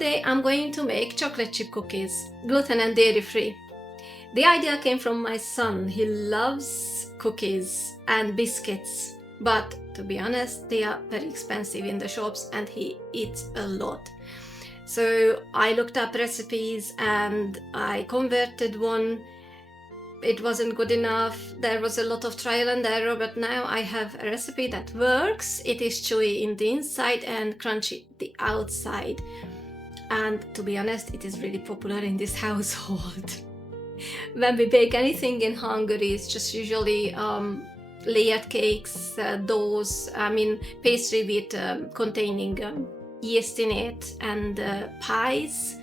today I'm going to make chocolate chip cookies, gluten and dairy free. The idea came from my son. He loves cookies and biscuits, but to be honest, they are very expensive in the shops and he eats a lot. So I looked up recipes and I converted one. It wasn't good enough. There was a lot of trial and error, but now I have a recipe that works. It is chewy in the inside and crunchy the outside. And to be honest, it is really popular in this household. When we bake anything in Hungary, it's just usually layered cakes, doughs, pastry with containing yeast in it, and pies.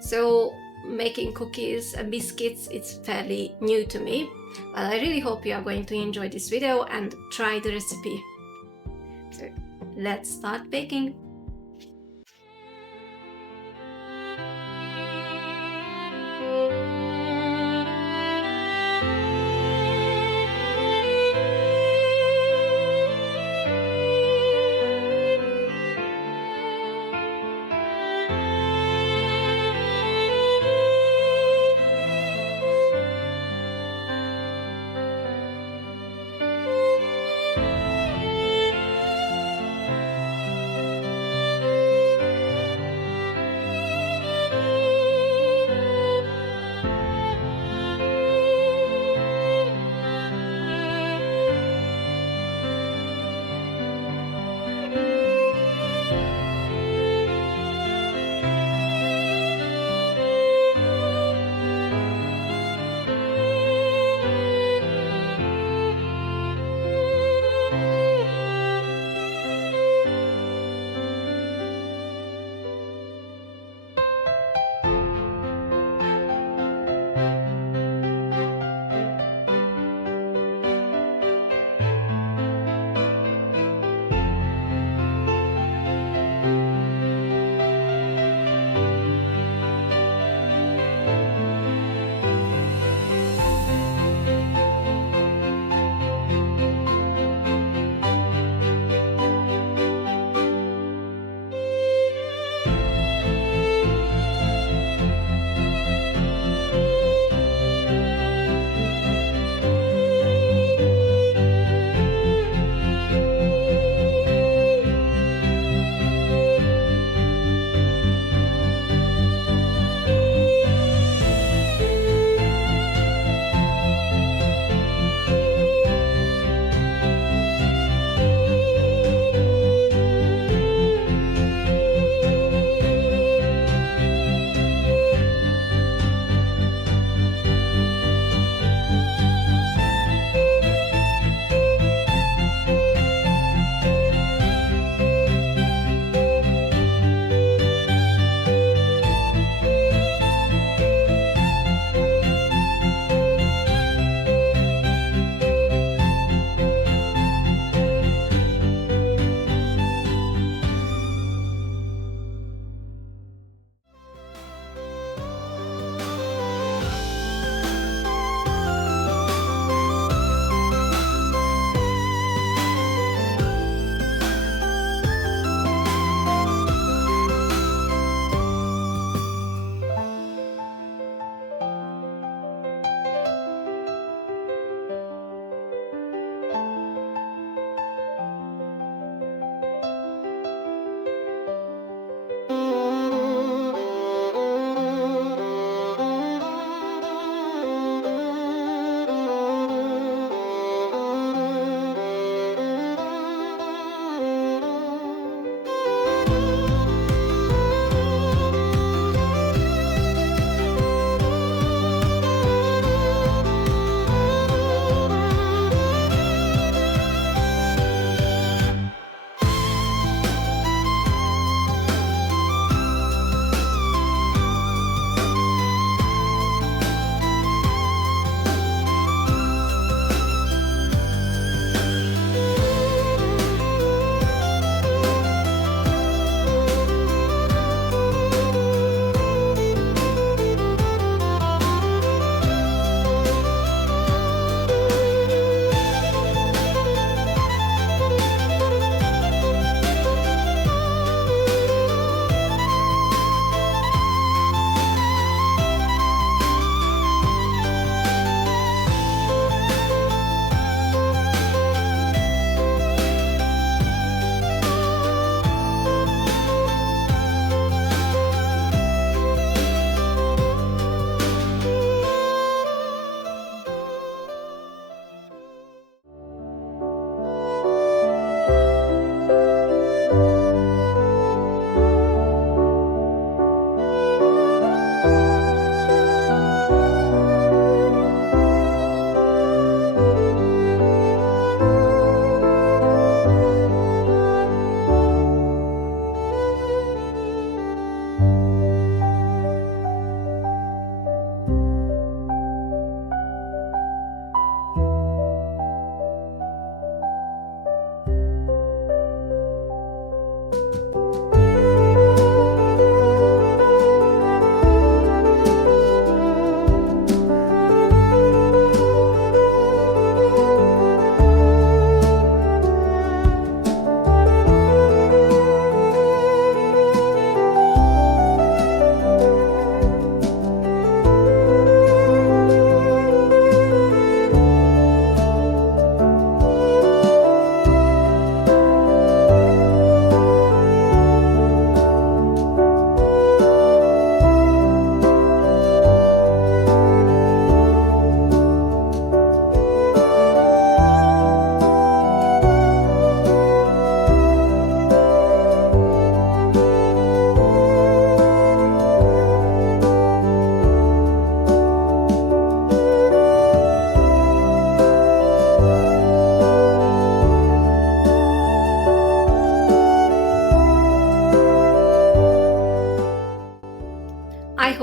So making cookies and biscuits, it's fairly new to me. But I really hope you are going to enjoy this video and try the recipe. So let's start baking.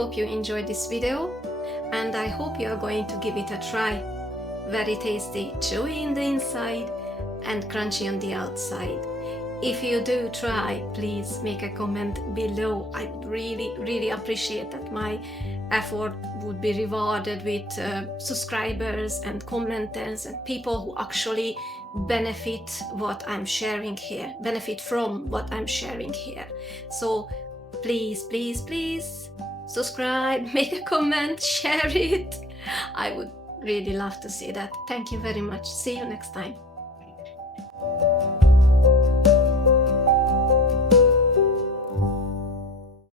hope you enjoyed this video, and I hope you are going to give it a try. Very tasty, chewy in the inside and crunchy on the outside. If you do try, please make a comment below. I would really appreciate that. My effort would be rewarded with subscribers and commenters and people who actually benefit what I'm sharing here, benefit from what I'm sharing here. So please subscribe, make a comment, share it. I would really love to see that. Thank you very much. See you next time.